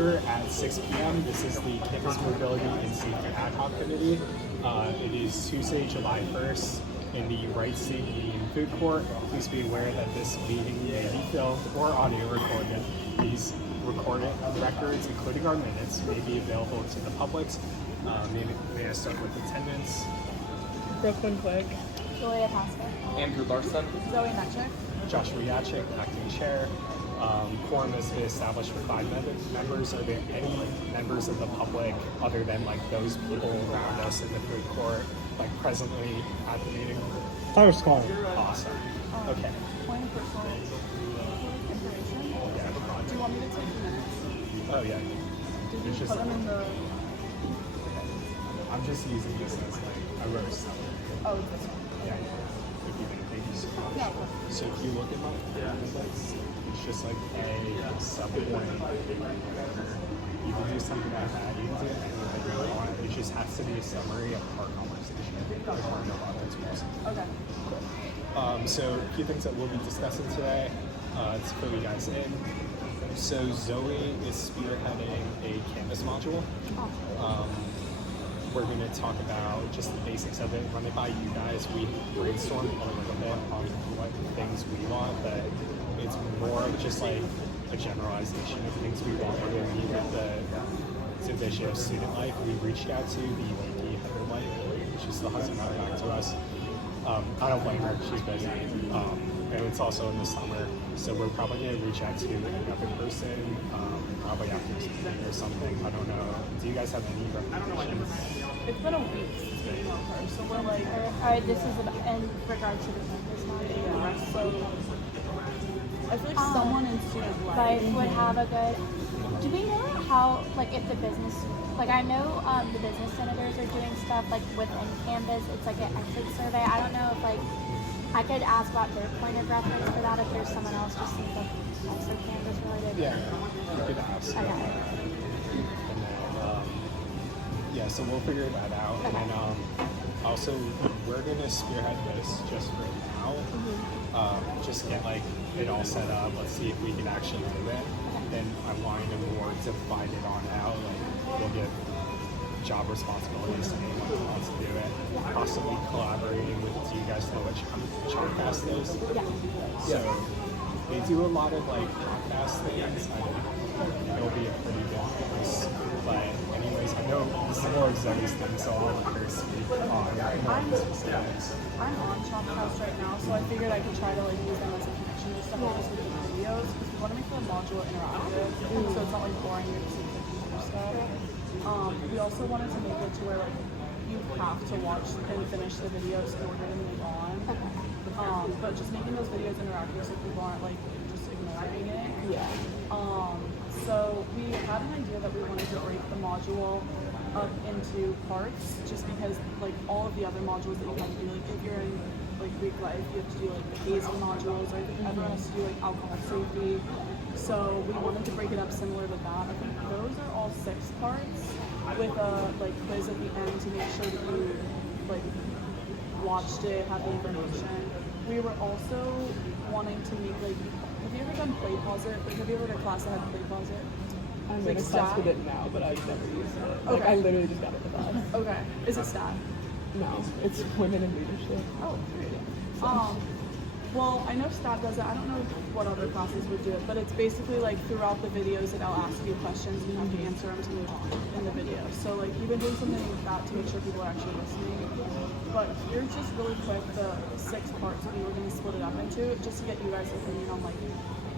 order at 6 p.m. This is the Campus Mobility and Safety Ad-Hoc Committee. It is Tuesday, July 1st in the Wright State Meeting Food Court. Please be aware that this meeting may be filmed or audio recorded. These recorded records, including our minutes, may be available to the public. May I start with attendance? Brooklyn Quick. Julia Pascal. Andrew Larson. Zoe Metrick. Joshua Yachik, acting chair. Quorum has been established for 5 members. Are there any members of the public other than like those people around us in the food court, like presently at the meeting? Thomas Clark. Awesome. Okay. Point of personal information. Yeah. Do you want me to take the minutes? Oh yeah. Did you It's just put them in the... I'm just using this as like a reverse. Oh, this one. Yeah. If you think, thank you so much. Yeah. So if you look at my minutes, it's just like a sub-point. You can do something like that. You can do anything you want. It just has to be a summary of our conversation. There are no other tools. Okay. So a few things that we'll be discussing today to fill you guys in. So Zoe is spearheading a Canvas module. We're going to talk about just the basics of it, run it by you guys. We brainstormed a little bit on what things we want, but it's more of just like a generalization of things we want. We're going to meet with the Division of Student Life. We reached out to the VP, Heather White. She's still hasn't gotten back to us. I don't blame her, she's busy. And it's also in the summer, so we're probably going to reach out to another person, probably after something or something. I don't know. Do you guys have any recommendations? It's been a week since we know her, so we're like... Alright, this is in regards to the campus module. So I feel like someone in student life would have a good... Do we know how, like, if the business... Like, I know the business senators are doing stuff, like, within Canvas. It's like an exit survey. I don't know if, like, I could ask about their point of reference for that if there's someone else just seems like also Canvas related. Yeah, you could ask. Okay. And then, yeah, so we'll figure that out. Okay. And then also, we're going to spearhead this just for now. Just get like it all set up. Let's see if we can actually do it. Then I'm wanting to more divide it on out. Like we'll give job responsibilities to anyone who wants to do it. Possibly collaborating with. Do you guys know what Chartcast is? Yeah. So they do a lot of like podcast things. I think it'll be a pretty good place. But anyways, I know this is more of Zoe's thing, so I'll let her speak on specifics. I'm on Shophouse right now, so I figured I could try to like use them as a connection to stuff just with the videos because we want to make the module interactive, so it's not like boring. You're just like computer stuff. We also wanted to make it to where like you have to watch and finish the videos in order to move on. But just making those videos interactive so people aren't like just ignoring it. Yeah. So we had an idea that we wanted to break the module up into parts just because like all of the other modules that you have to do, like if you're in like Greek life, you have to do like the hazing modules, or everyone has to do like alcohol safety. So we wanted to break it up similar to that. I think those are all 6 parts with a like quiz at the end to make sure that you like watched it, had the information. We were also wanting to make like, have you ever done play pause it? Like have you ever had a class that had play pause it? I'm like in a class stat? with it now, but I've never used it. Like, Okay. I literally just got it with us. Okay. Is it stat? No, it's women in leadership. Oh, well, I know STAT does it. I don't know what other classes would do it, but it's basically like throughout the videos it'll ask you questions and you have to answer them to move on in the video. So like you've been doing something like that to make sure people are actually listening. But here's just really quick the 6 parts we were going to split it up into, just to get you guys' opinion on like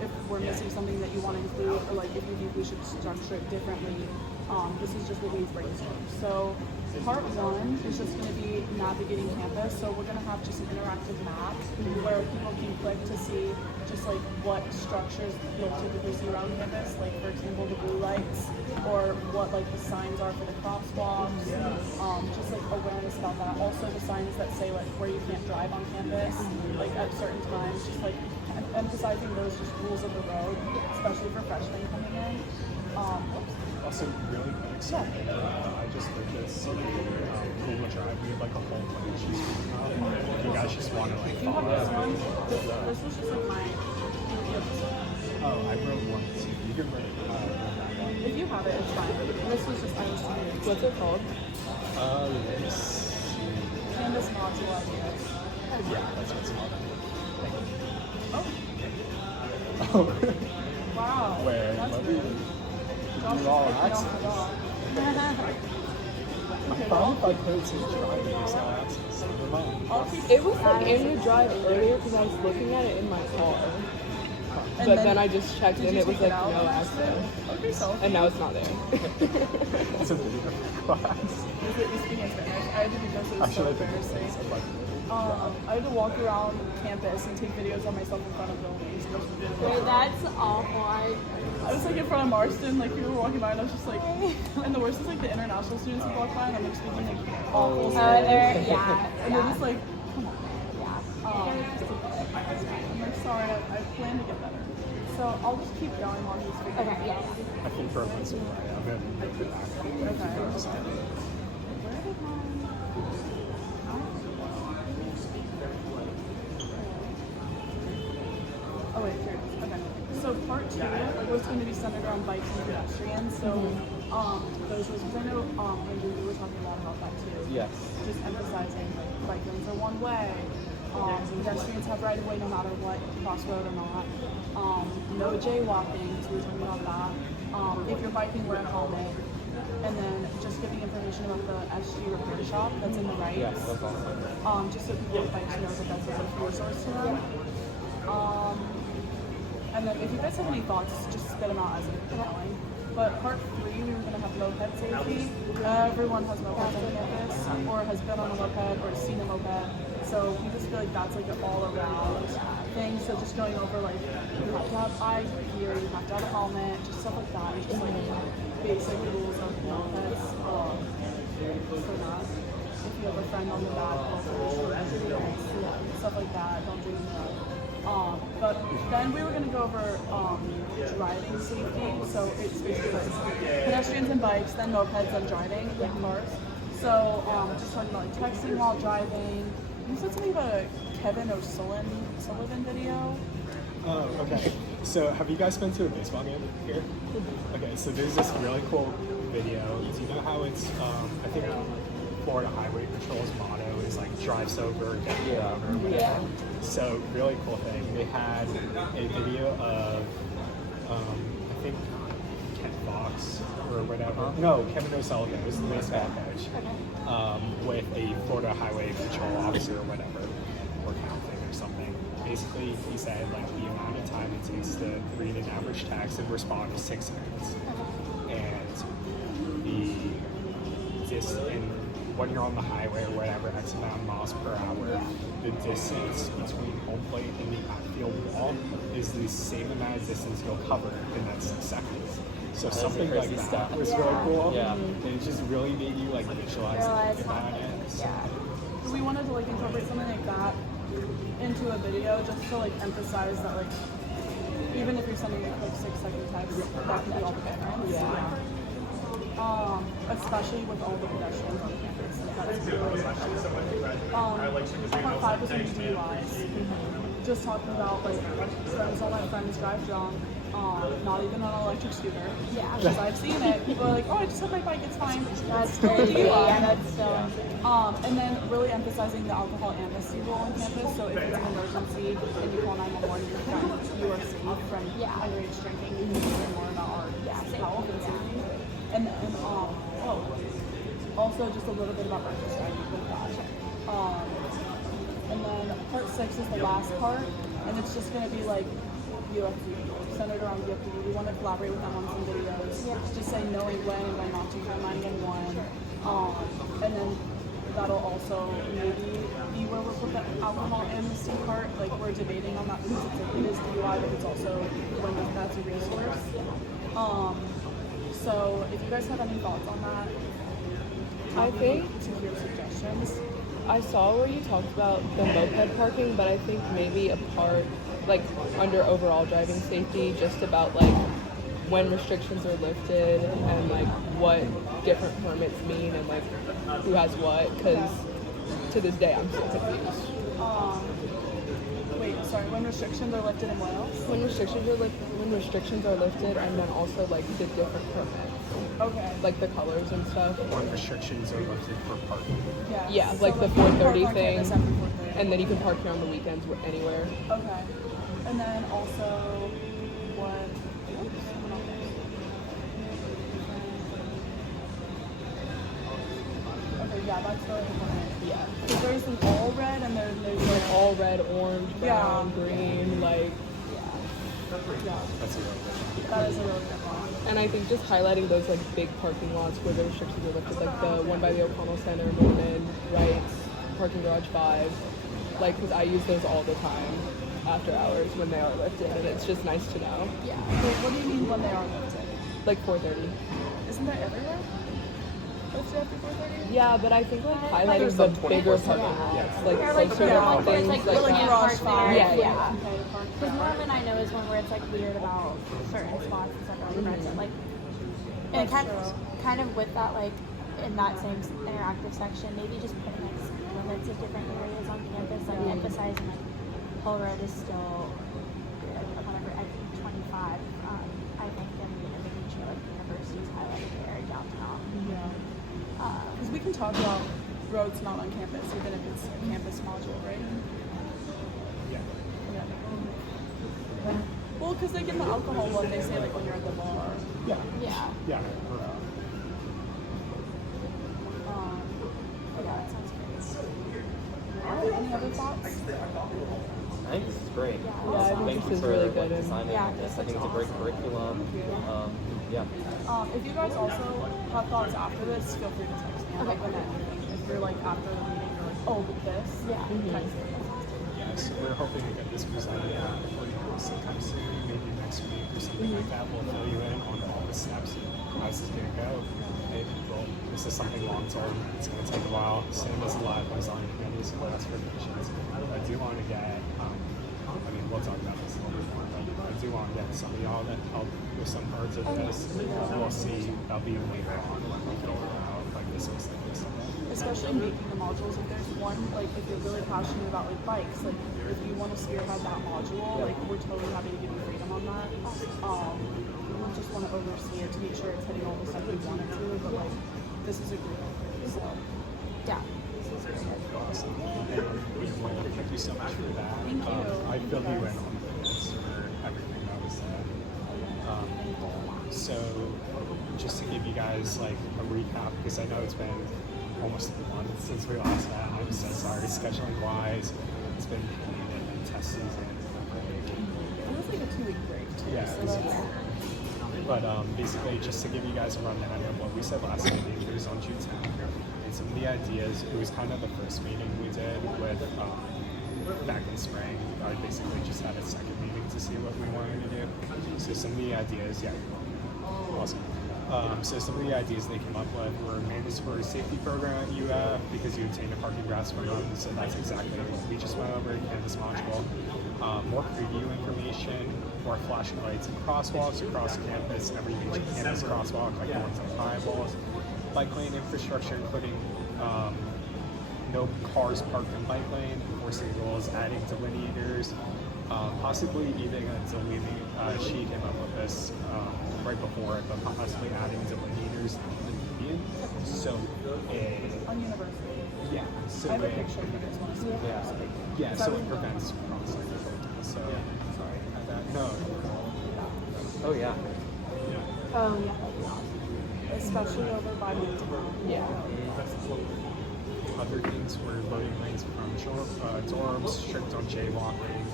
if we're missing something that you want to include, or like if you think we should structure it differently. This is just what we've brainstormed. So part 1 is just going to be navigating campus. So we're going to have just an interactive map where people can click to see just like what structures you'll typically see around campus, like for example the blue lights, or what like the signs are for the crosswalks, just like awareness about that. Also the signs that say like where you can't drive on campus, like at certain times, just like emphasizing those just rules of the road, especially for freshmen coming in. Also, really quick, so I just purchased Google Drive. We have like a whole plan she's working on. If you guys just want to like Do you have follow this one? that. This was just like my. Oh, I wrote one too. You can write that one. If you have It's fine. This was just, I was trying to. What's it called? Let's see. Canvas module ideas. Yeah, that's what it's called. Oh, Oh. wow. Where? That's Let good. me Josh do is all picking off access. the dog. I thought if I put it to driving, it's all access. Never mind. I'll keep It was like in the drive earlier because I was looking at it in my car. And But then I just checked did and you it was take like out no on access. accident? Okay, so. And now it's not there. It's a video class. Is it speaking in Spanish? I had to do this, it was so Actually, I think embarrassing. it's like, I had to walk around campus and take videos of myself in front of buildings. Wait, that's awful. I was like in front of Marston, like people were walking by and I was just like, and the worst is like the international students would walk by and I'm speaking like awful Spanish. And they're just like, come on. I'm like, sorry, I plan to get better. So I'll just keep going on these videos. Okay, yeah. I think for this one, I'm going to make it back. Okay. Where did my... Oh wait, here it is. Okay. So part 2 was going to be centered around bikes and pedestrians. So those was because I know Andrew, you were talking a lot about that too. Yes. Just emphasizing like bike lanes are one way. Pedestrians have right of way no matter what, crossroad or not. No jaywalking, so we were talking about that. If you're biking, wear a helmet. And then just giving information about the SG repair shop that's in the right. Yes, that's awesome. Just so people with bikes know that that's a resource to them. And then if you guys have any thoughts, just spit them out as I'm going. But part 3, we were going to have moped safety. Everyone has mopeds on campus, or has been on a moped, or has seen a moped. So we just feel like that's like an all-around thing. So just going over like, you have to have eye gear, you have to have a helmet, just stuff like that. It's just like basic rules of mopeds for that. If you have a friend on the back, also stuff like that, don't do that. But then we were going to go over driving safety. So it's basically like pedestrians and bikes, then mopeds, and driving, like cars. So just talking about like texting while driving. You said something about a Kevin O'Sullivan video. Oh, okay. So have you guys been to a baseball game here? Okay, so there's this really cool video. Do you know how it's, I think Florida Highway Patrol's motto is like drive sober, get pulled over, or whatever. Yeah. So really cool thing. They had a video of, I think Ken Fox or whatever. No, Kevin O'Sullivan was the baseball coach. With a Florida Highway Patrol officer or whatever, or counting or something. Basically, he said like the amount of time it takes to read an average text and respond is 6 seconds, and when you're on the highway or whatever, X amount of miles per hour, the distance between home plate and the outfield wall is the same amount of distance you'll cover in that 6 seconds. So something like that stuff. was really cool. Yeah. And it just really made you like visualize and think about it. We wanted to like incorporate something like that into a video just to like emphasize that like even if you're sending like 6-second text, that can be all the difference. Especially with all the pedestrians on campus. Like, that's really part 5 was going to be DUIs. Just talking about like all my friends drive drunk, not even on an electric scooter. Yeah. Because I've seen it. People are like, oh, I just have my bike, it's fine. That's still a crazy. DUI. Yeah, that's so. And then really emphasizing the alcohol amnesty rule on campus. So if it's an emergency and you call 911, you are safe from underage drinking. You can learn more about our health and safety. And also just a little bit about breakfast driving with that. And then part 6 is the last part, and it's just going to be like UFSG, centered around UFSG. We want to collaborate with them on some videos. Just say knowing when and when not to, reminding anyone. And then that'll also maybe be where we'll put the alcohol amnesty part. Like we're debating on that because it's like it is DUI, but it's also when that's a resource. So if you guys have any thoughts on that, I think to hear suggestions. I saw where you talked about the moped parking, but I think maybe a part like under overall driving safety, just about like when restrictions are lifted and like what different permits mean and like who has what, because to this day I'm still confused. Wait, sorry, when restrictions are lifted in Wales? When restrictions are lifted, and then also like the different permits. Okay. like the colors and stuff. When restrictions are lifted for parking. Yeah. Yeah, So, like the you can 4:30 park on thing, campus after 4:30. and then you can park here on the weekends anywhere. Okay. And then also, what? Oops, okay, yeah, that's what I wanted. Yeah. So there's an all red and then there's Like all red, orange, brown, Yeah. green, like yeah, That's a really good one. that is a really good one. and I think just highlighting those like big parking lots where the restrictions are lifted, like the one by the O'Connell Center, Norman, Wright, Parking Garage 5, like because I use those all the time after hours when they are lifted, and it's just nice to know. Yeah. Wait, what do you mean when they are lifted? Like 4:30. Isn't there everywhere? Lifted after 4:30? Yeah, but I think like highlighting There's the some bigger 24/7, parking lots, yeah. like Or like, closer yeah, to like where things it's like like, like can't garage park fire. there. Yeah, yeah. Okay, to park Because there. Norman, I know, is one where it's like weird about certain spots and stuff like that. Like, and That's kind of with that, like in that same interactive section, maybe just putting like speed limits of different areas on campus, like emphasizing like Hull Road is still whatever at 25. I think then making sure like universities highlighted the area downtown. Yeah. Because we can talk about roads not on campus, even if it's a campus module, right? Yeah. Yeah. Well, because like in the alcohol one, they say like when you're at the bar. Yeah. Yeah. Yeah. Yeah, that sounds great. All right, any other thoughts? I think this is great. Yeah, I think Thank this you is for really good. And designing Yeah, this. I this think it's a looks great awesome. curriculum. Yeah. If you guys also have thoughts after this, feel free to text me. Okay. When anything. If you're like after the meeting, you're like, oh, but this. Yeah. Text me. Yeah, so we're hoping to get this presented before you go sometime soon, maybe next week or something like that. We'll fill you in on all the steps, how this is going to go. Hey, well, this is something long term. It's going to take a while. Same as a lot of us on committees for aspirations. I do want to get, I mean, we'll talk about this a little bit more, but I do want to get some of y'all that help with some parts of this. We'll see. That'll be later on when we go out like this specific stuff. Especially making the modules. If there's one, like if you're really passionate about like bikes, like if you want to spearhead that module, like we're totally happy to give you freedom on that. We just want to oversee it to make sure it's hitting all the stuff we want it to. But like this is a group effort, so Yeah. Awesome. And thank you so much for that. Thank you. I filled you in on this for everything that was said. So just to give you guys like a recap, because I know it's been almost a month since we last met. I'm so sorry. Scheduling wise, it's been test season. it was like a 2-week break too. Yeah, So it was- that's But basically, just to give you guys a rundown of what we said last meeting, it was on June 10th, and some of the ideas, it was kind of the first meeting we did with, back in spring. I basically just had a second meeting to see what we wanted to do. So some of the ideas, yeah, awesome. So some of the ideas they came up with were mandatory safety program at UF because you obtain a parking grasp from them. So that's exactly what we just went over in this module. More preview information, more flashing lights and crosswalks across campus, every major campus crosswalk, like ones on high walls. Bike lane infrastructure, including no cars parked in bike lane, enforcing rules, adding delineators, possibly even a delineator. She came up with this right before it, but possibly adding delineators so on university. yeah, so I have a picture if you guys want to see it. yeah, so it prevents crossing. So sorry, had that. No. Oh yeah. Yeah. Oh yeah. That'd be awesome. Especially over by Midtown. yeah. Other things were loading lanes from dorms, strict on jaywalking,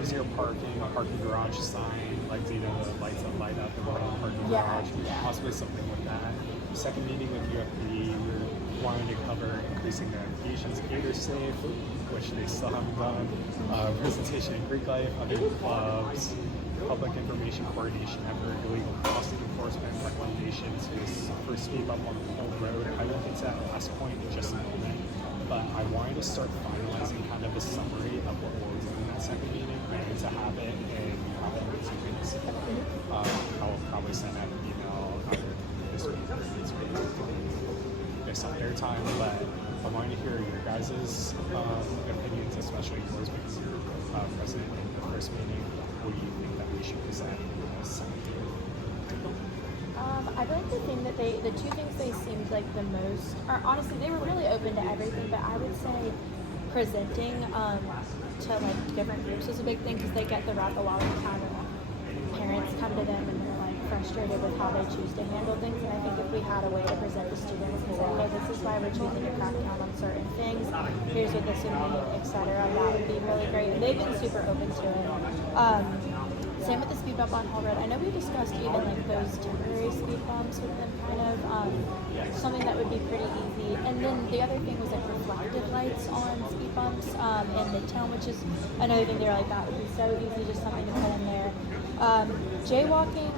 easier parking garage sign, like the lights that light up in the parking Yeah, garage, yeah. possibly something with that. Second meeting with UFB, we were wanting to cover increasing notifications, Gator Safe, which they still haven't done, presentation in Greek life, other clubs, public information coordination effort, illegal crossing enforcement recommendations for speed bump on the whole road. I will get to that last point in just a moment, but I wanted to start finalizing kind of a summary of what we'll do in that second meeting. I need to have it in probably 2 weeks. I'll probably send out an email either this week or next week based on their time, but I wanted to hear your guys' opinions, especially yours because you're president in the first meeting. What do you think that we should present in the second meeting? I feel like the thing that they the two things they seemed like the most, or honestly, they were really open to everything, but I would say presenting to like different groups was a big thing because they get the rap a lot of the time and parents come to them and they're like frustrated with how they choose to handle things, and I think if we had a way to present to students and say, hey, this is why we're choosing to crack down on certain things, here's what this would mean, etc., that would be really great, and they've been super open to it. Same with the speed bump on Hall Road. I know we discussed even like those temporary speed bumps with them, kind of something that would be pretty easy. And then the other thing was like reflective lights on speed bumps in Midtown, which is another thing they were like, that would be so easy, just something to put in there. Jaywalking,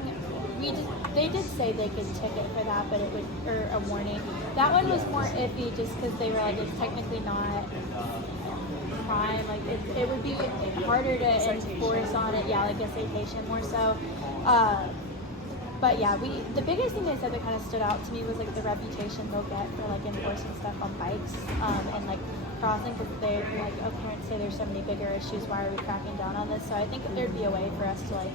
they did say they could ticket for that, but it would, or a warning. That one was more iffy just because they were like, it's technically not crime, like it would be harder to enforce on it, yeah, like a citation more so. But yeah, the biggest thing they said that kind of stood out to me was like the reputation they'll get for like enforcing stuff on bikes and like crossing, because they're like, oh, parents say there's so many bigger issues, why are we cracking down on this? So I think that there'd be a way for us to like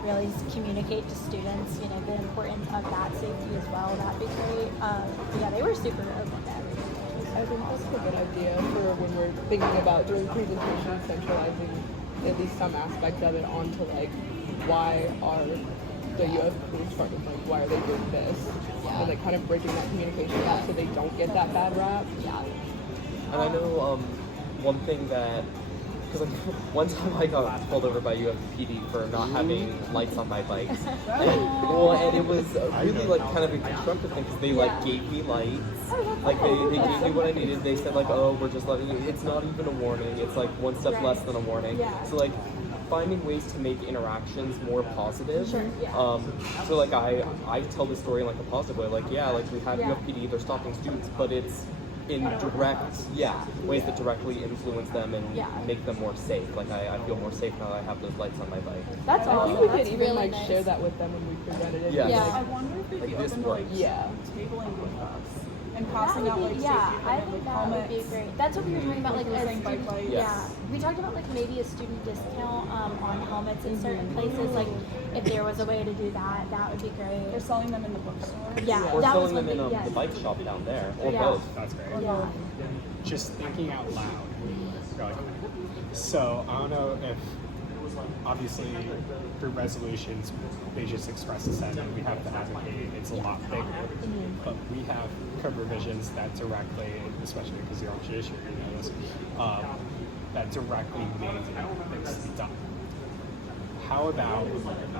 really communicate to students, you know, the importance of that safety as well. That'd be great. But yeah, they were super open to everything. I think that's a good idea for when we're thinking about doing presentations, centralizing at least some aspect of it onto like why are the UF police department, like why are they doing this? And like kind of bridging that communication gap so they don't get that bad rap. Yeah. And I know one thing that, because one time I got pulled over by UFPD for not having lights on my bikes. And it was really like kind of a constructive thing because they like gave me lights. Like they gave me what I needed. They said like, oh, we're just letting you, it's not even a warning. It's like one step less than a warning. So like finding ways to make interactions more positive. So like I tell the story in like a positive way. Like, yeah, like we have UFPD, they're stopping students, but it's in direct, ways that directly influence them and make them more safe. Like I feel more safe now that I have those lights on my bike. That's awesome. I think we could even really like nice. share that with them when we presented it. I wonder if they'd be this open to like works. tabling with us and That passing would out be, like yeah, safety I equipment, think like that would be helmets. great. That's what we were talking about, like Like a saying bike student, lights. yeah. We talked about like maybe a student discount on helmets in certain places. Like if there was a way to do that, that would be great. Or selling them in the bookstore. Yeah, Or that was selling one them in thing. Yes. the bike shop down there, or Yeah. both. That's great. Yeah. Just thinking out loud. Like, so I don't know if obviously through resolutions they just express a sentiment. We have to advocate. It's a lot bigger, but we have code revisions that directly, especially because you're on judiciary, you know this, that directly mandate things to be done. How about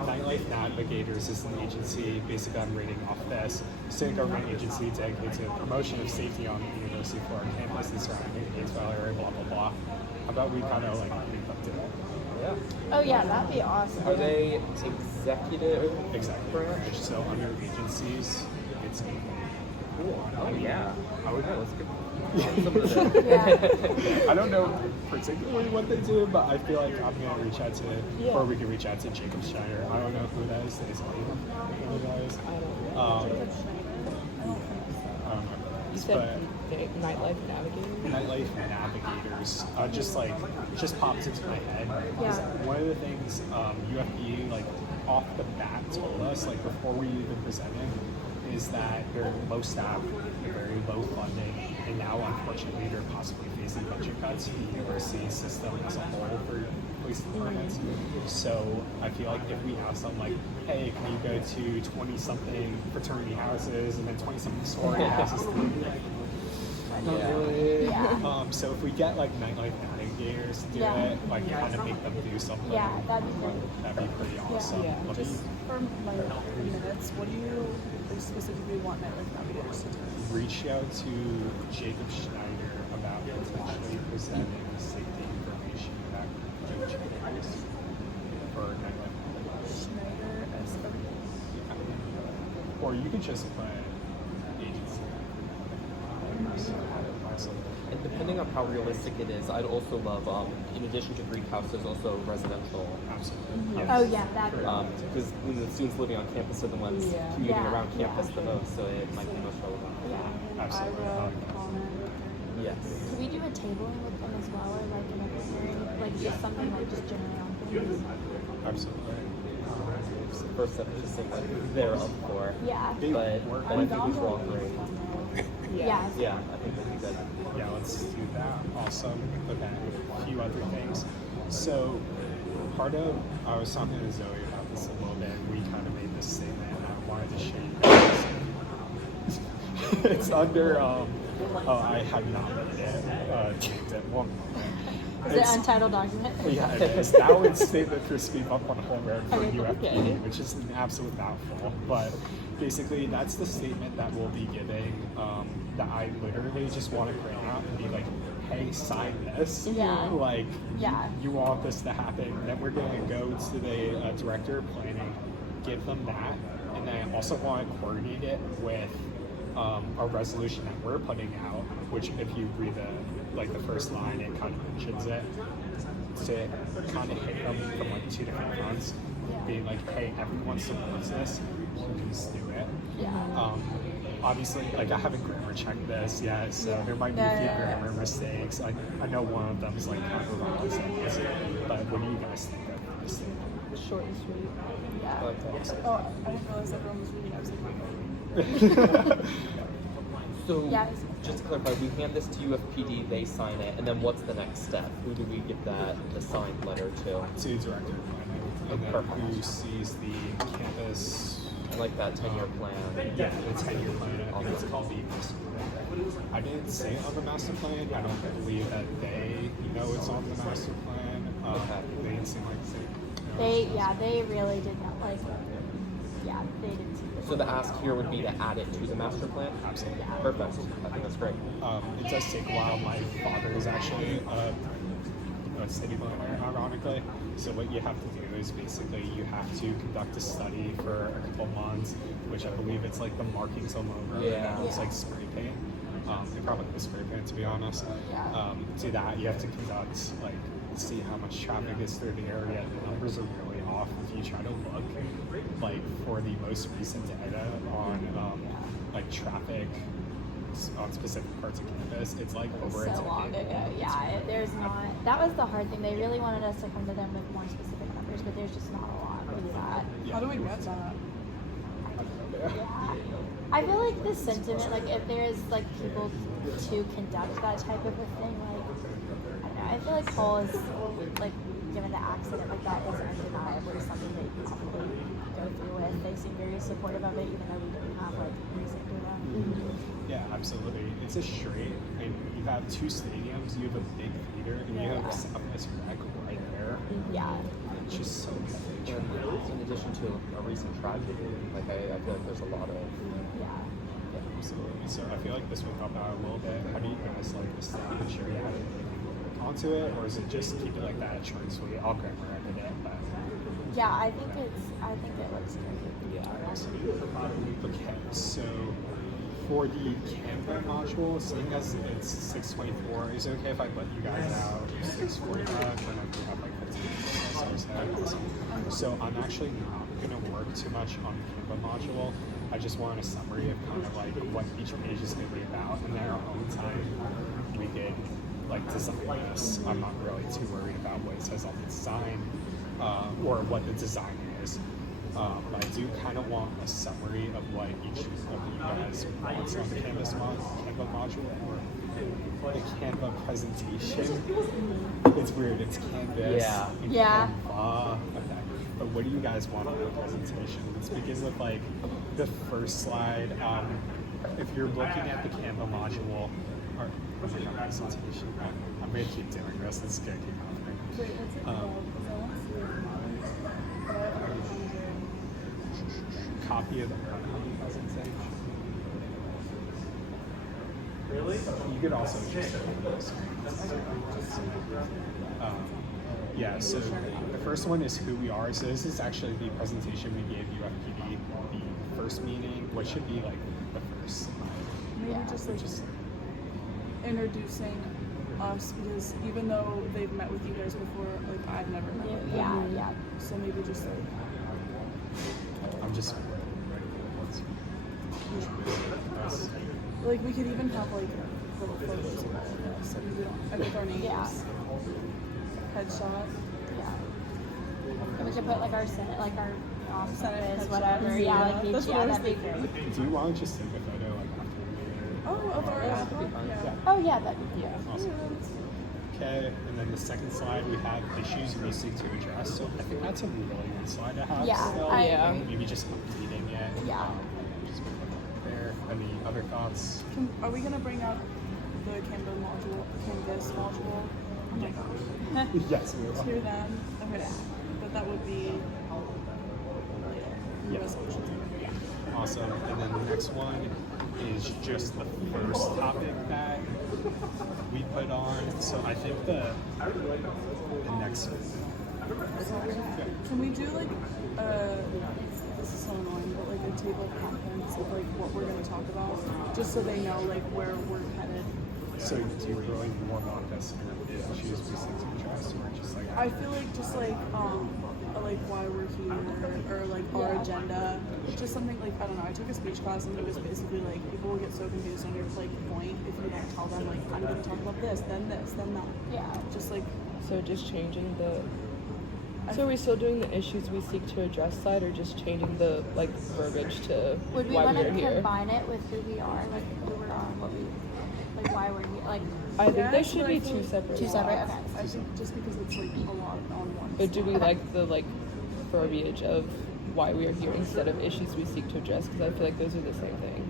Nightlife Navigators is an agency, basically I'm reading off this, student government agency dedicated to the promotion of safety on the university for our campus and surrounding the Gainesville area, blah, blah, blah. How about we kind of like leave up to that? Yeah. Oh yeah, that'd be awesome. Are they executive? Exactly. So under agencies, it's Cool. Oh yeah. I would Let's Yeah. I don't know particularly what they do, but I feel like I'm gonna reach out to, or we can reach out to Jacob Schneider. I don't know who that is. Is it who that is? I don't know. I don't know. You said Nightlife Navigator? Nightlife Navigators, just pops into my head. Yeah. One of the things UFE like off the bat told us, like before we even presented, is that they're low staff, they're very low funding, and now unfortunately they're possibly facing budget cuts in the university system as a whole for police departments. So I feel like if we ask them like, hey, can you go to 20-something fraternity houses and then 20-something sorority houses? Not really. So if we get like Nightlife Navigators to do it, like kind of make them do something, Yeah, that'd be great. that'd be pretty awesome. Yeah. Let me Just for like minutes, what do you specifically want Nightlife Navigators to do? reach out to Jacob Schneider about potentially presenting safety information about judiciaries for Nightlife Navigators. Schneider S. Or you could just put agency. And depending on how realistic it is, I'd also love, in addition to Greek houses, also residential. Absolutely. Oh yeah, that'd be Because the students living on campus are the ones commuting Yeah. around campus the most, so it might be most relevant. yeah. Absolutely. Yes. Could we do a tabling with them as well, or like an open hearing, like just something like just generally on things? Absolutely. first step just seemed like they're up for. Yeah. But I think it was wrong grade. Yeah. Yeah, I think that'd be good. Yeah, let's do that. Awesome. Okay, a few other things. So, I was talking to Zoe about this a little bit, and we kind of made this statement, and I wanted to show you guys. It's under, I have not read it. Well, Is it untitled document? yeah, it is. That would statement for speed up on homework for Okay. UFPD, which is an absolute mouthful. But basically, that's the statement that we'll be giving. That I literally just want to print out and be like, "Hey, sign this." Yeah. Like, Yeah. you want this to happen. Then we're gonna go to the director of planning, give them that, and then I also want to coordinate it with a resolution that we're putting out, which if you read the first line, it kind of mentions it, to kind of hit them from like two different fronts, being like, hey, everyone supports this, please do it. Yeah. Obviously, like I haven't grammar checked this yet, so there might be a few grammar mistakes. I know one of them is like kind of wrong, but what do you guys think of this thing? Short and sweet. Yeah. Oh, I didn't realize everyone was reading. I was like, So, Yeah. just to clarify, we hand this to UFPD, they sign it, and then what's the next step? Who do we give the signed letter to? To director of planning, and then Perfect. who sees the campus. I like that 10-year plan. Yeah, the 10-year plan. I think it's called the master plan. I didn't say it on the master plan. I don't believe that they know it's on the master plan. They didn't seem like They really did not like. Yeah, they didn't see this. So the ask here would be to add it to the master plan? Absolutely. Perfect. I think that's great. It does take a while. My father is actually a city planner, ironically. So what you have to do is basically you have to conduct a study for a couple months, which I believe it's like the markings all over. Yeah. It's like spray paint. They probably the spray paint, to be honest. To that, you have to conduct see how much traffic is through the area. The numbers are really off if you try to look for the most recent data on traffic on specific parts of campus. It's like over a So long decade. ago. Yeah, there's not. That was the hard thing. They really wanted us to come to them with more specific numbers, but there's just not a lot with that. Yeah. how do we get that? Yeah. I feel like the sentiment, like if there's like people to conduct that type of a thing, like I don't know. I feel like Cole is like given the accident like that is undeniably something that you probably go through with. They seem very supportive of it, even though we didn't have like music or that. Yeah, absolutely. It's a straight, and you have two stadiums, you have a big theater, and you have Southwest Rec right there. Yeah. It's just so good. And in addition to a recent tragedy, I feel like there's a lot of Yeah. Absolutely. So I feel like this would help out a little bit. How do you guys like this thing? Are you sure you have anything onto it, or is it just keep it like that, short and sweet? I'll grammar edit it, but Yeah, I think it looks good. yeah, awesome. Okay, so for the Canva module, seeing as it's 6:24, is it okay if I let you guys out 6:45 when I do have like 15 minutes? So I'm actually not going to work too much on the Canva module. I just want a summary of kind of like what each page is going to be about, and then our own time we did like design this. I'm not really too worried about what it says on the design or what the design is. But I do kind of want a summary of what each of you guys wants on the Canva module or the Canva presentation. It's weird. It's Canvas. And Yeah. Canva. Okay. But what do you guys want on the presentation? Let's begin with like the first slide. If you're looking at the Canva module or presentation, I'm gonna keep doing this. It's gonna keep happening. Wait, what's it called? Because I want to see what models. But I don't know. Copy of the presentation. Really? You could also just yeah, so the first one is who we are. So this is actually the presentation we gave UFPD the first meeting, what should be like the first slide. Maybe just like introducing us, because even though they've met with you guys before, like I've never met with them. Yeah. So maybe just like I'm just we could even have like little photos of all of us, and we don't, and with our names. Yeah. Headshot. Yeah. And we could put like our off Send a campus, picture. whatever. Yeah, like That's what I was that'd be great. Do you want to just take a photo like after we leave? Oh, of our Ad-Hoc? Yeah. Oh yeah, that'd be Awesome. Okay, and then the second slide we have issues we seek to address. So I think that's a really good slide to have. Yeah, still. Yeah. Maybe just updating it. Yeah. Just put that there. Any other thoughts? Are we gonna bring up the Canvas module? Oh my gosh. Yes, we will. To them? Okay. But that would be Yeah. resolutions. Awesome. And then the next one is just the first topic that we put on. So I think the next. Can we do like this is so annoying, but like a table of contents of like what we're gonna talk about, just so they know like where we're headed. So do you really more want this in the issues we seek to address, or just like? I feel like just like why we're here or like our agenda. Just something like I don't know. I took a speech class and it was basically like people will get so confused on your like point if you don't tell them like I'm gonna talk about this, then that. Yeah. Just like So just changing the. So are we still doing the issues we seek to address side, or just changing the like verbiage to Would we why want to we're here? combine it with who we are, like who we're on, what we, like why we're here, like I think there Yes, should but be I feel two separate. two separate? slides. Okay. I think just because it's like a lot on one. But do we Okay. like the like verbiage of why we are here instead of issues we seek to address? Because I feel like those are the same thing,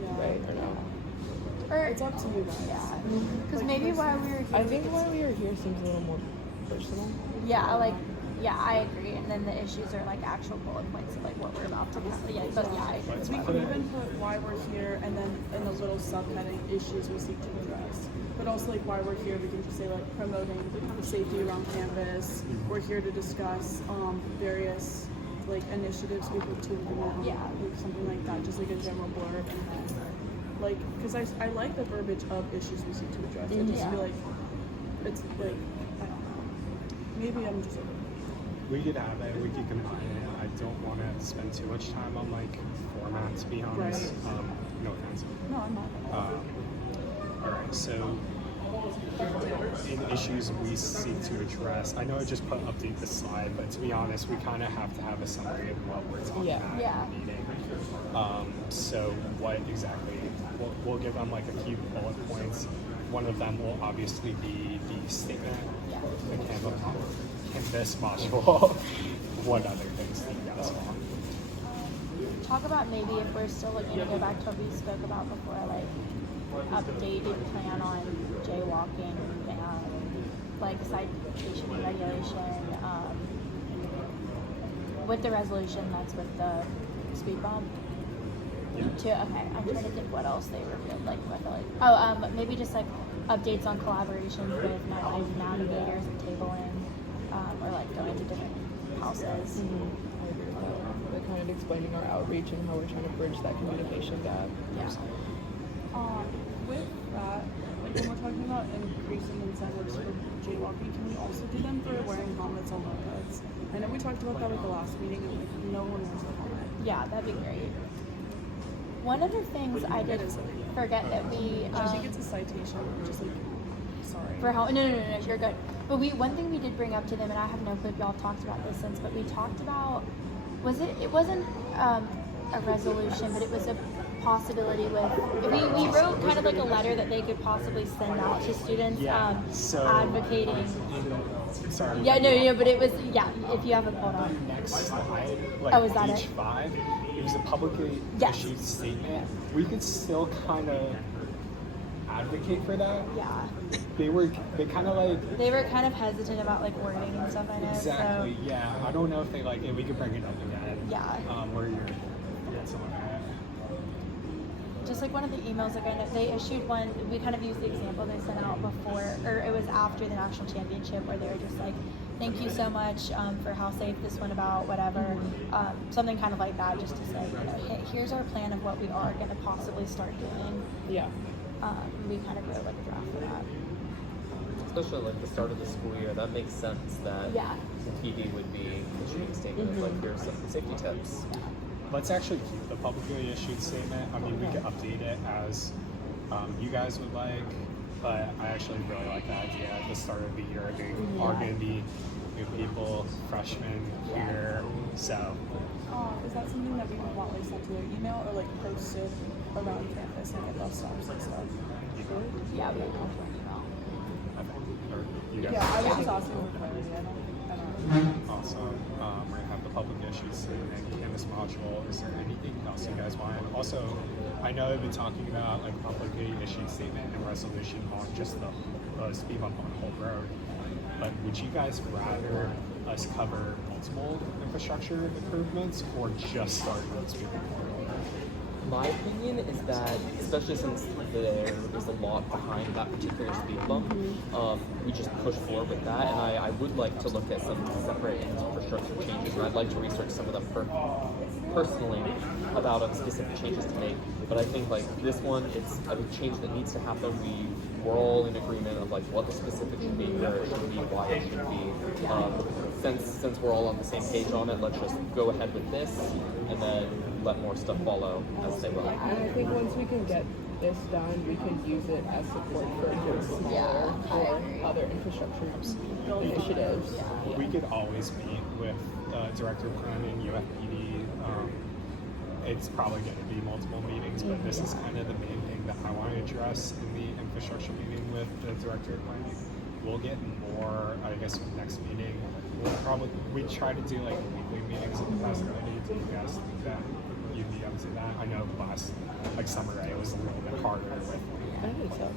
Yeah. right? Or no? Or It's up to you guys. yeah, because maybe why we were here. I think why we are here seems a little more personal. Yeah, like yeah, I agree. And then the issues are like actual bullet points of like what we're about to cover. Yeah, but yeah, I agree. We can even put why we're here and then in a little subheading issues we seek to address. But also like why we're here, we can just say like promoting the safety around campus. We're here to discuss various like initiatives we hope to implement. Yeah. Like something like that, just like a general blurb and then like because I like the verbiage of issues we seek to address. I just Yeah. feel like it's like I don't know. Maybe I'm just We could have it. We could combine it. I don't want to spend too much time on like format, to be honest. Right. No offense. no, I'm not. All right. So in issues we seek to address, I know I just put update the slide, but to be honest, we kind of have to have a summary of what we're talking Yeah. about Yeah. in the meeting. So what exactly? We'll give them like a few bullet points. One of them will obviously be the statement, Yeah. the Canvas module. What other things do you guys want? Talk about maybe if we're still looking to go back to what we spoke about before, like updated plan on jaywalking and like citation and regulation. With the resolution that's with the speed bump. Okay, I'm trying to think what else they revealed. Like, maybe just like updates on collaboration with like navigators and tabling, or like going to different houses. I agree with that. Like kind of explaining our outreach and how we're trying to bridge that communication gap. Yeah. With that, like when we're talking about increasing incentives for jaywalking, can we also do them for wearing helmets on mopeds? I know we talked about that at the last meeting, and like no one wears a helmet. Yeah, that'd be great. One of the things I did forget that we I think it's a citation, just like sorry. for how no, you're good. But one thing we did bring up to them, and I have no clue if y'all have talked about this since, but we talked about it wasn't a resolution, but it was a possibility we wrote kind of like a letter that they could possibly send out to students advocating. Sorry. Yeah, no, but it was if you have it pulled up. Next slide, like Oh, is that page it? 5, it was a publicly Yes. issued statement. We could still kind of advocate for that. Yeah. They kind of like They were kind of hesitant about like wording and stuff, I know. exactly. So Yeah, I don't know if they like it. We could bring it up again. yeah. Where you're somewhere at. Just like one of the emails, like I know they issued one, we kind of used the example they sent out before, or it was after the national championship, where they were just like, thank you so much for how safe this went about, whatever. Something kind of like that, just to say, hey, here's our plan of what we are going to possibly start doing. Yeah. We kind of wrote like a draft for that. Especially like the start of the school year, that makes sense that Yeah. the PD would be issuing a statement of like here's some safety tips. Let's actually keep the publicly issued statement. I mean, we could update it as you guys would like, but I actually really like that idea at the start of the year. They are going to be new people, freshmen here. So Is that something that we would want like sent to their email or like posted around campus, like at bus stops and stuff? Yeah, we don't have an email. or you guys. Yeah, I was just asking for clarity. I don't know. Awesome. We're gonna have the public issues and canvas module. Is there anything else you guys want? Also, I know I've been talking about like publicly issued statement and resolution on just the speed bump on Holt Road, but would you guys rather us cover multiple infrastructure improvements or just start with speed bump? My opinion is that, especially since there is a lot behind that particular speed bump, we just push forward with that. And I would like to look at some separate infrastructure changes, and I'd like to research some of them personally about specific changes to make. But I think like this one, it's a change that needs to happen. We're all in agreement of like what the specific should be, where it should be, why it should be. Since we're all on the same page on it, let's just go ahead with this, and then let more stuff follow as they will. And I think once we can get this done, we can use it as support for smaller or other infrastructure initiatives. We could always meet with Director of Planning, UFPD. It's probably going to be multiple meetings, but this is kind of the main thing that I want to address in the infrastructure meeting with the Director of Planning. We'll get more, I guess, next meeting. We try to do like weekly meetings in the possibility. Do you guys think that you'd be able to do that? I know last, like summer, it was a little bit harder with I think so.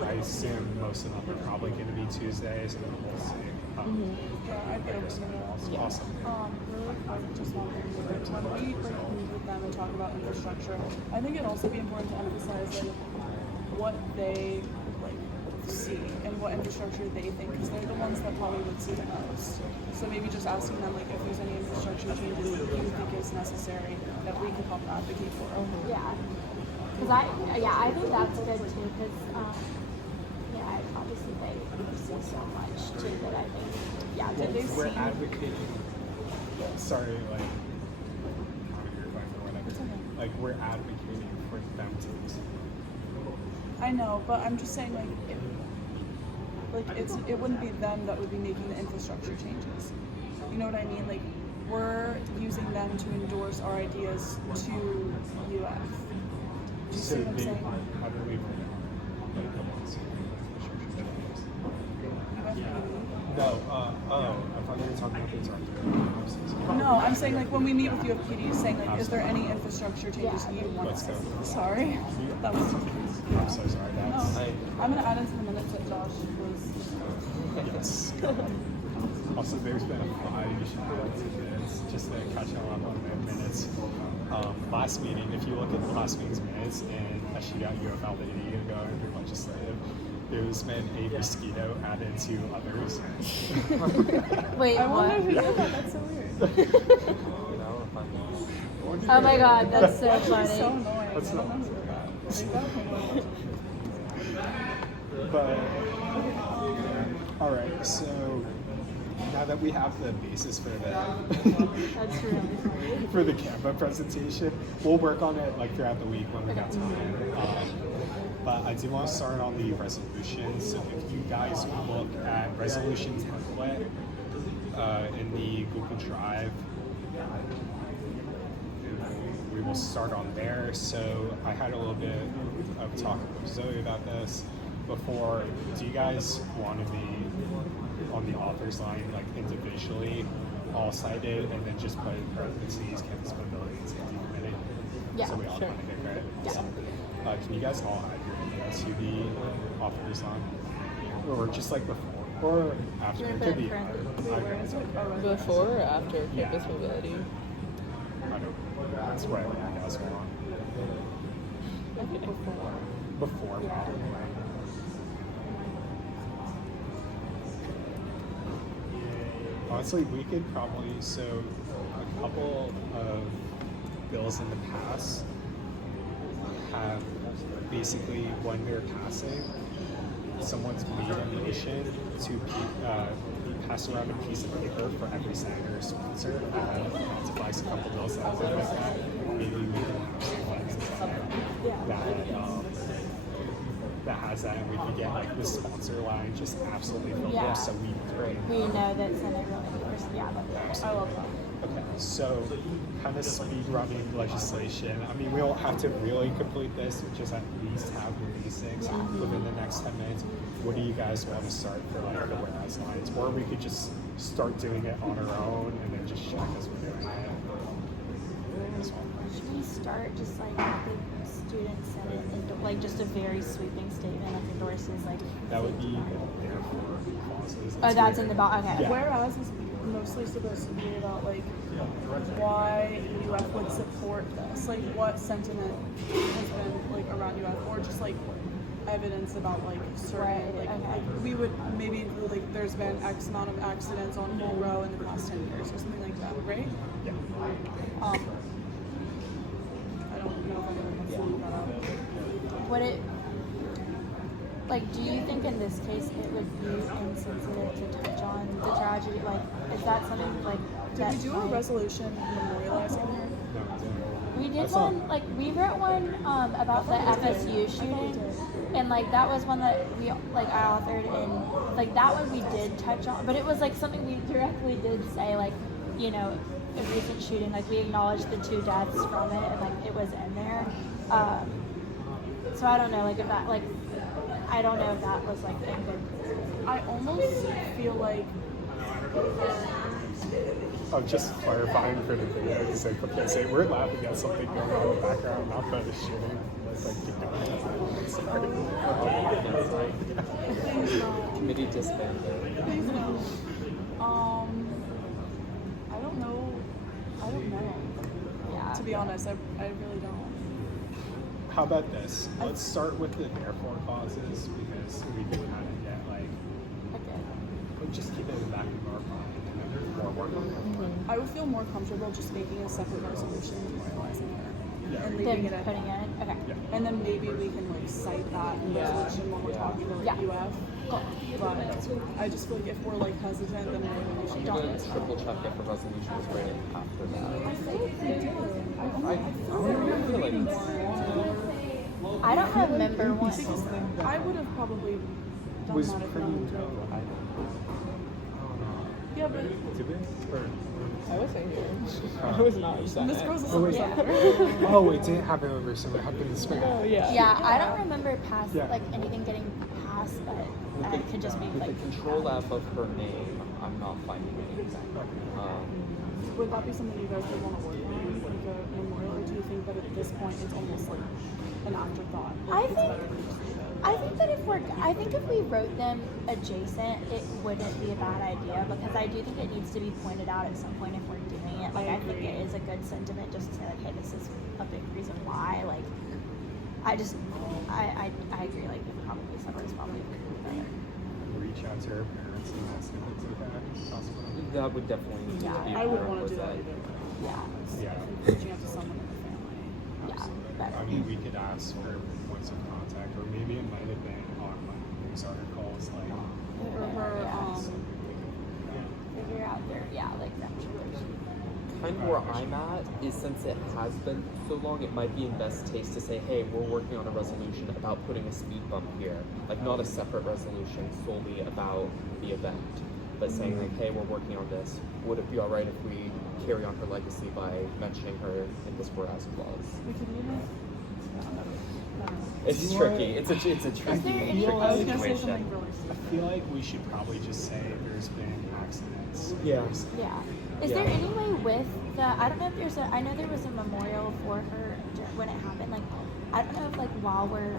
but I assume most of them are probably going to be Tuesdays, and then we'll see. Yeah, I'd be open to that. Awesome. Really quick, just one thing. When we like meet with them and talk about infrastructure, I think it'd also be important to emphasize like what they like see and what infrastructure they think, because they're the ones that probably would see the most. So maybe just asking them like if there's any infrastructure changes that you think is necessary that we could help advocate for. Yeah. Because I think that's good too. Because obviously they see so much too that I think We're advocating. Sorry, like, you're fine or whatever. Like, we're advocating for them to listen. I know, but I'm just saying it wouldn't be them that would be making the infrastructure changes. You know what I mean? Like we're using them to endorse our ideas to UF. Do you see what I'm saying? I believe like the ones infrastructure changes. No, I thought you were talking about the director. No, I'm saying like when we meet with UFPD, saying like, is there any infrastructure changes you want Let's to go. see? Sorry, that was. I'm so sorry. No, That's I'm gonna add into the minutes that Josh was. yes. Also, there's been a 5 minutes just to catch up on the minutes. Last meeting, if you look at the last meeting's minutes and I shoot out UFL and go under legislative, there's been a mosquito added to others. Wait, I wonder what? who did that. That's so weird. You know, if I'm Oh my god, that's so funny. So annoying. That's I don't not- know who did that. But all right, so now that we have the basis for the That's really funny. for the Canva presentation, we'll work on it like throughout the week when we got time. But I do want to start on the resolutions. So if you guys look at resolutions template in the Google Drive, we will start on there. So I had a little bit of talk with Zoe about this before. Do you guys want to be on the author's line like individually all cited and then just put in parentheses campus mobility and safety committee? Yeah, So we all sure. kind of get credit. Yeah. So, can you guys all add your emails to the author's line? Or just like before or after? You're It gonna could be put in either. Where is it? Oh, right. Before or after Yeah. campus mobility? I don't. That's whatever you guys want. I think before. Before. Yeah. Probably. Honestly, we could probably, so a couple of bills in the past have basically, when they're passing, someone's made a motion to pass around a piece of paper for every senator or sponsor. To buy a couple bills that have been like that. Maybe we can have some ones that has that, and we can get like the sponsor line just absolutely filled Yeah. up, so we Great. We know that Senate really needs. Yeah, that's I love that. Okay, so kind of speed running legislation. I mean, we don't have to really complete this, just at least have the basics within the next 10 minutes. What do you guys want to start for like the whereas lines? Or we could just start doing it on our own and then just check as we're doing it. This one. Should we start just like the student senate, like just a very sweeping statement like endorses like? That would be therefore clauses. Oh, that's in the bottom. Okay. Yeah. Whereas is mostly supposed to be about like why UF would support this, like what sentiment has been like around UF, or just like evidence about like certain Right, like, okay. like we would maybe include like there's been X amount of accidents on Bull Row in the past 10 years or something like that, right? Yeah. I don't know if anyone wants to look that up. Would it, like, do you think in this case it would be insensitive to touch on the tragedy? Like, is that something like Did that? we do a might- resolution memorializing her? No, it didn't. We did That's not- one, like, we wrote one about the FSU shooting, and like that was one that we like I authored, and like that one we did touch on, but it was like something we directly did say, like, you know, a recent shooting, like we acknowledged the 2 deaths from it, and like it was in there. So I don't know, like if that, like, I don't know if that was like in good. I almost feel like Oh, just clarifying for the video because we're laughing at something going on in the background, not the shooting. It's like keep going. Sorry. please no. Committee disbanded. Please no. I don't know. Yeah. To be honest, I really don't. How about this? Let's start with the therefore clauses because we can kind of get like, Okay. we'll just keep it in the back of our mind and then more work on it. I would feel more comfortable just making a separate resolution memorializing her and Then leaving it at putting it in. Okay. Yeah. and then maybe we can like cite that in the resolution when we're talking about Yeah. UF. But I just feel like if we're like hesitant, then maybe we should I'm do gonna this. triple check if the resolution was written after that. I think they did. I feel like it's, I don't remember one. I would have probably done Was that if pretty not. Yeah, but Did we? Or, I wasn't here. I was not upset. Miss Rose is Oh, wait. yeah. oh, it didn't happen over summer. It happened this spring. Oh yeah. Yeah, I don't remember past Yeah. like anything getting passed, but it could just be with like. the control F of her name, I'm not finding anything. Would that be something you guys would want to work on, like a memorial, or do you think that at this point it's almost like an afterthought? Like, it's better to just leave it? I think if we wrote them adjacent, it wouldn't be a bad idea because I do think it needs to be pointed out at some point if we're doing it. Like I think it is a good sentiment just to say like, hey, this is a big reason why. Like, I agree. Like, probably separate is probably better. Reach out to her parents and ask if it's okay. Possible. That would definitely need to be I would part want of to do that that. either. Yeah, Yeah. Reaching out to someone in the family. yeah, better. I mean, we could ask for points of contact, or maybe it might have been on like news articles, like. Or her, Figure out their like that. Kind of where I'm at is since it has been so long, it might be in best taste to say, hey, we're working on a resolution about putting a speed bump here. Like not a separate resolution solely about the event, but saying like, hey, we're working on this. Would it be all right if we carry on her legacy by mentioning her in this whereas clause? we could even. It's tricky. It's a tricky there any- I I was gonna say situation. something really I feel like we should probably just say there's been accidents. Yeah. Yeah. Is Yeah. there any way with the? I don't know if there's a. I know there was a memorial for her when it happened. Like, I don't know if like while we're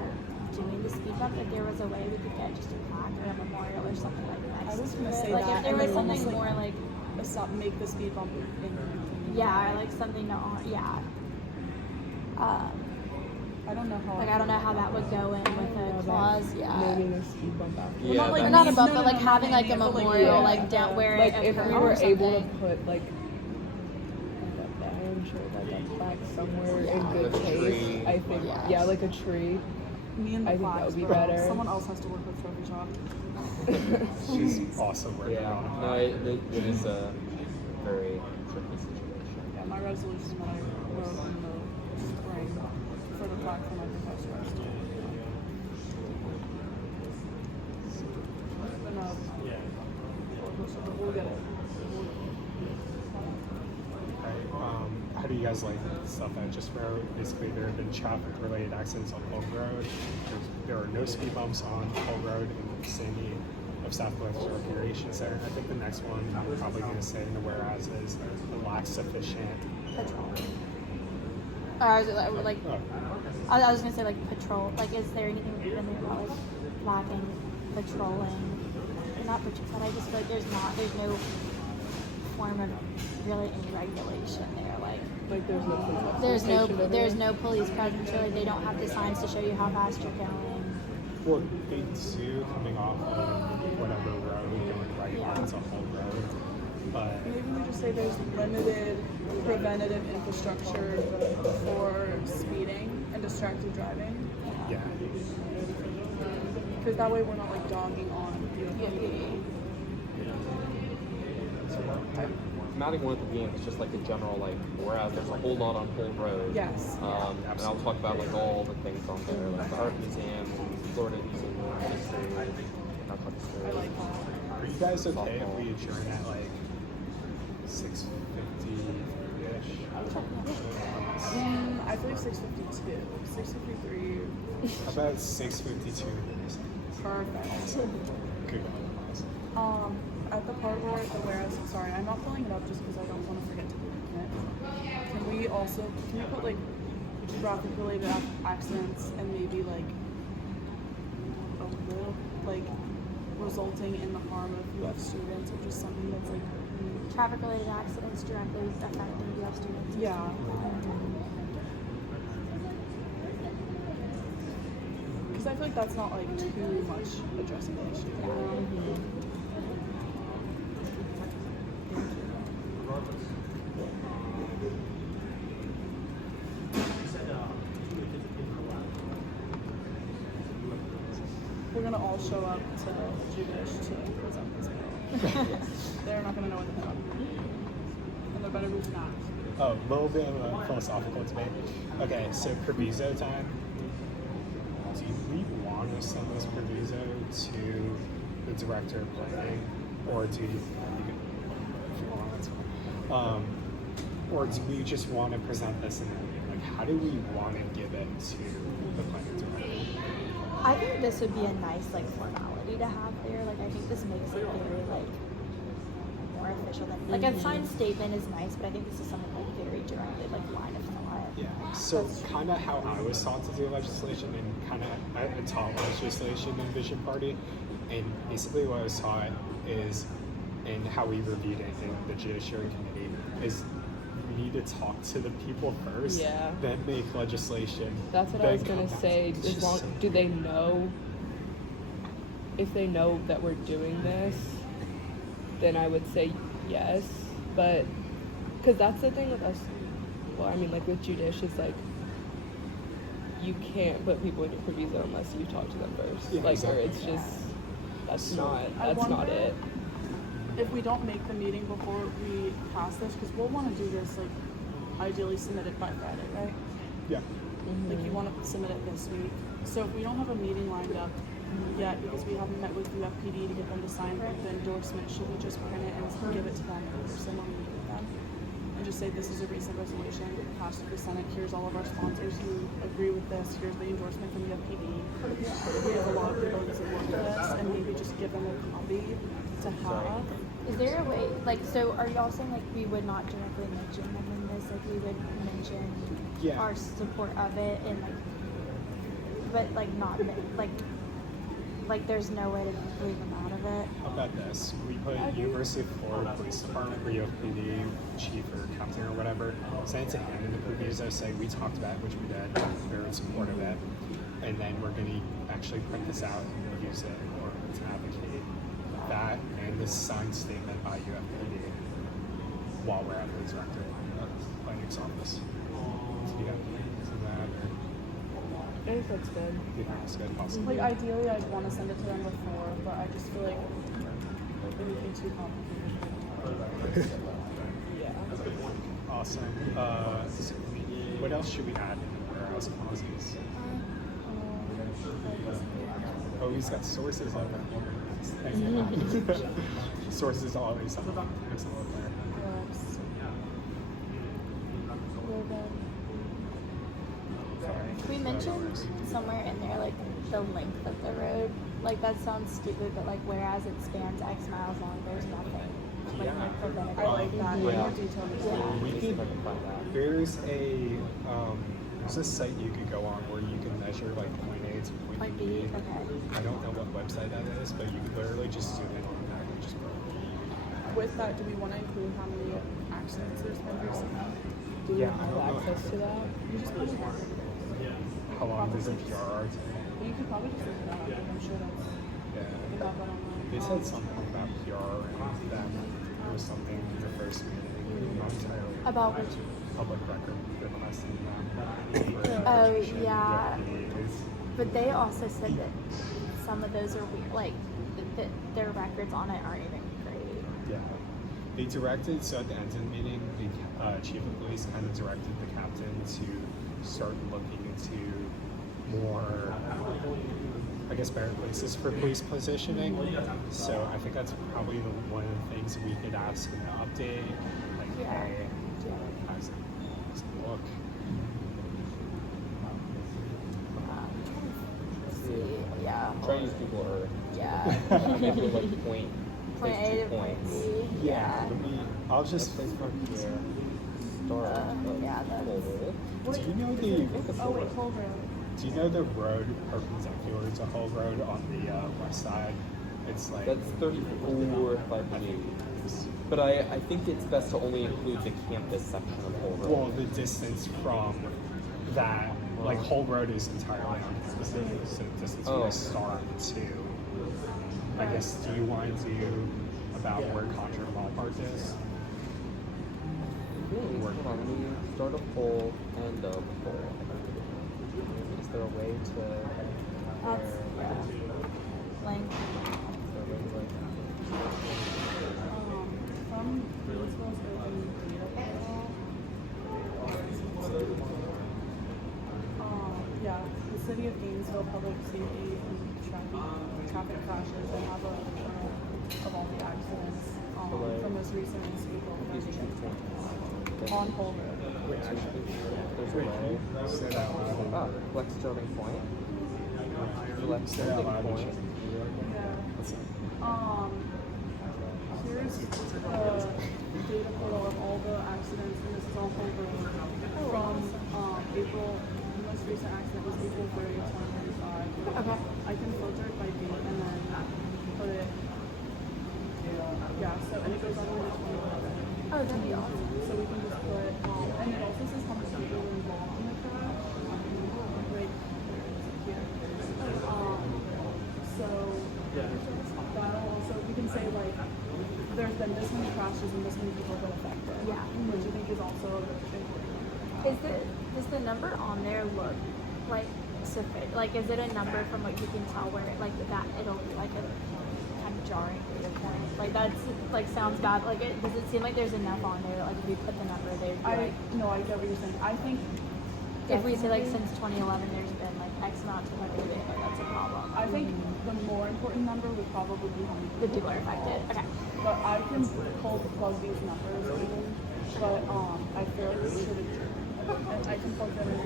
doing the speed bump, if there was a way we could get just a plaque or a memorial or something like that. I was gonna say like that, if there and was then something almost, more like make the speed bump in. yeah, or like something to yeah. I don't know how. Like I don't know how that would go in with a clause. Yeah. Naming a speed bump after. Yeah, not like Or not a No, bump, no, but like no, having no, like a but, like, memorial, yeah. like down where Like it if occurred we or were able to something. put like I'm sure like a plaque somewhere in Yeah. good Like a taste. tree. I think Yeah. like a tree. Me and the I think that plaques, would be bro. better. Someone else has to work with Trophy Shop. She's also working Yeah, on no, it is a very tricky situation. Yeah, my resolution that I wrote in the spring for the plaque for my professor. guys like the stuff I just wrote. Basically, there have been traffic-related accidents on Polk Road. There are no speed bumps on Polk Road in the vicinity of Southwest Recreation Center. I think the next one I'm probably going to say in the whereas is lack sufficient. Patrol. Or I was like, Oh, I was gonna say like patrol. Like, is there anything in there about like lacking patrolling? Not patrol, but I just feel like there's no form of really any regulation there. Like there's no police There's representation there's over no police presence really. They don't have the signs to show you how fast you're going. well, they do coming off of whatever road going right Yeah. onto Polk Road. But Maybe we just say there's limited preventative infrastructure for speeding and distracted driving. yeah, Because that way we're not like dogging on UFPD. I'm adding one at the beginning. It's just like a general like. Whereas there's a whole lot on Polk Road. Yes. And I'll talk about like all the things on there, like the Art Museum, Florida Museum, history, not history. I like that. are you guys okay if we adjourn at like 6:50-ish? I feel like 6:52, 6:53. How about 6:52? Perfect. Good. At the part where the whereas, sorry, I'm not filling it up just because I don't want to forget to link it. Can we put like traffic related accidents and maybe like a little like resulting in the harm of UF students or just something that's like Traffic related accidents directly affecting UF students. yeah. Because I feel like that's not like too much addressing the issue. We're gonna all show up to Judish to present this bill. They're not gonna know what the hell. And there better be snacks. Oh, a little bit of a philosophical debate. Okay, so proviso time. Do we want to send this proviso to the director of planning, or do you, if you want to, or do we just want to present this in the meeting? Like, how do we want to give it to the planning director? I think this would be a nice like formality to have there. Like I think this makes it very like more official than like a signed statement is nice, but I think this is something like very directed, like line of thought. Yeah. So kind of how I was taught to do legislation, and kind of I taught legislation in Vision Party, and basically what I was taught is, and how we reviewed it in the Judiciary Committee is. We need to talk to the people first, Yeah. then make legislation. That's what I then was gonna come back. say. It's just so Do they know? If they know that we're doing this, then I would say yes. But because that's the thing with us. Well, I mean, like with Judish, is like you can't put people in your proviso unless you talk to them first. Yeah, like, exactly. or it's just that's So, not I not wonder it. If we don't make the meeting before we pass this, because we'll want to do this like ideally submit it by Friday, right? Yeah. Like you want to submit it this week. So if we don't have a meeting lined up yet because we haven't met with UFPD to get them to sign the endorsement, should we just print it and give it to them in person when we meet with them? And just say this is a recent resolution passed through the Senate. Here's all of our sponsors who agree with this. Here's the endorsement from UFPD. We have a lot of people that work with this, and maybe just give them a copy to have. Is there a way like so are y'all saying like we would not directly mention them in this, like we would mention Yeah. our support of it and like but like not like there's no way to leave them out of it? How about this? We put University of Florida Police Department, or UFPD chief or captain or whatever, send it to him in the proviso, say we talked about it, which we did, we're in support of it, and then we're going to actually print this out and use it or to advocate that and this signed statement by UFPD while we're at the director of planning's office. So yeah, so that or I think that's good. you think it's good, possibly. Like ideally, I'd want to send it to them before, but I just feel like it would be too complicated. Yeah. Awesome. So what else should we add in the warehouse clauses? Oh, he's got sources on that. Sources always on that. Excellent there. We mentioned somewhere in there like the length of the road. Like that sounds stupid, but like whereas it spans X miles long, there's nothing like Yeah. preventative. I like that. Yeah. More detail in the video. Yeah. We Let me see if I can find that. there's a site you could go on where you can measure like point A to point Point B. B, okay. I don't know what website that is, but you could literally just zoom in on the map and just go. With that, do we want to include how many accidents there's been recently? Do we Yeah, I have don't know. access to that? You just put it down. How long does a PRR take? You could probably just look it up. I'm sure that's they Yeah. got that online. They said something about PR and that it was something in the first meeting, not entirely. About which? Public record requesting that. Oh, yeah. But they also said that some of those are weird, like that their records on it aren't even great. Yeah. They directed, so at the end of the meeting, the chief of police kind of directed the captain to start looking into more, I guess, better places for police positioning. So I think that's probably one of the things we could ask in the update. Like, Yeah. hey, how's it look? Let's see, yeah. Try to use Google Earth. Yeah. Maybe like point. Point there's A 2 to point points. B. Yeah. I'll just. Place from here. Start. Yeah, that's. Do you know the? Oh wait, whole road. Do you know the road perpendicular to Hull Road on the west side? It's like That's 34 if I believe. But I think it's best to only include the campus section of Whole Road. well, the distance from that, like Hull Road is entirely on campus, so the distance from Oh. the start to, I guess, do you want to do about where Contra Ballpark is? Hold on, let me start a poll, end of poll. Is there a way to That's, yeah. Length. is there a way to From Gainesville's open data portal. Yeah, the city of Gainesville Public Safety and Traffic Crashes, they have a journal of all the accidents from most recent in April these 2 points? on Whole Road. Actually. There's a way. Say that loud. Ah, flex starting point. Select Say that starting loud. point. Here's the data portal of all the accidents, and this is all Whole Road from April. The most recent accident was April 30th, 2025. Okay. I can filter it by date and then put it. Yeah, so and it goes all the way to 2011. Oh, that'd be awesome. So we can just put, and it also says how much people were involved in the crash. Right here. So that'll also, we can say like, there's been this many crashes and this many people have been affected. Yeah. Which I think is also important. Does the number on there look like sufficient? Like, is it a number from what you can tell where like that it'll be like a kind of jarring data point? Like that's like sounds bad. Like, does it seem like there's enough on there? Like, if we put the number, they'd be like. No, I get what you're saying. I think If we say like definitely- since 2011, there's been like X amount of people doing it, that's a problem. I think the more important number would probably be how many The people are affected. Okay. But I can plug these numbers in, but I feel like we should and I can plug them in.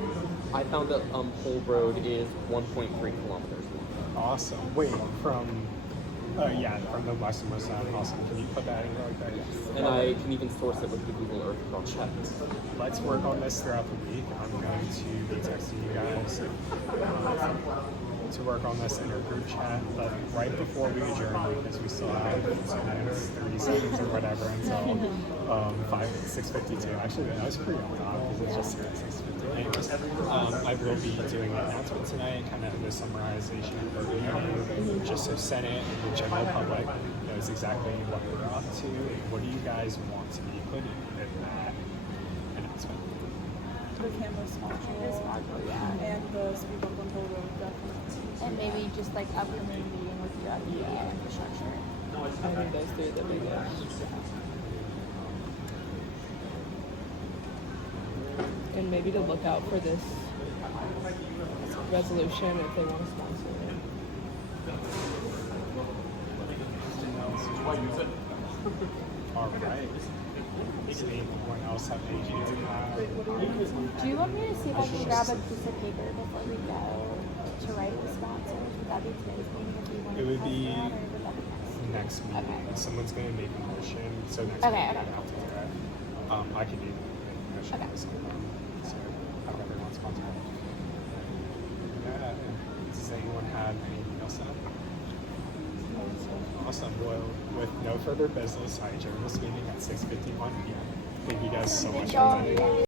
I found that Whole Road is 1.3 kilometers long. Awesome. Wait, from yeah, from the westernmost side. Awesome. Can you put that in really quick? And I can even source it with the Google Earth cross check. Let's work on this throughout the week. I'm going to be texting you guys to work on this in our group chat. But right before we adjourn, because we still have 2 minutes, 30 seconds or whatever until 6:52. Actually, that was pretty on top because it's just 6:50. Anyways, I will be doing an announcement tonight, kind of the summarization of the review, just so Senate and the general public knows exactly what we're up to. What do you guys want to be included in that announcement? The campus module, and the speed bump on Whole Road, definitely. And maybe just like upcoming meeting with you at the infrastructure. I think those 3 are the biggest. And maybe to look out for this resolution if they want to sponsor it. All right. Does anyone else have anything to add? Do you want me to see if I can grab a piece of paper before we go to write the sponsors? Would that be today's meeting if you want It to would test be that, or would that be next? Next meeting, Okay. someone's going to make a motion. So next Okay, meeting, okay. I have to do that. I can do the motion. Okay. So have everyone sponsor. Yeah. Does anyone have anything else to add? Awesome. Well, with no further business, I adjourn this meeting at 6:51 p.m. Thank you guys so much for attending.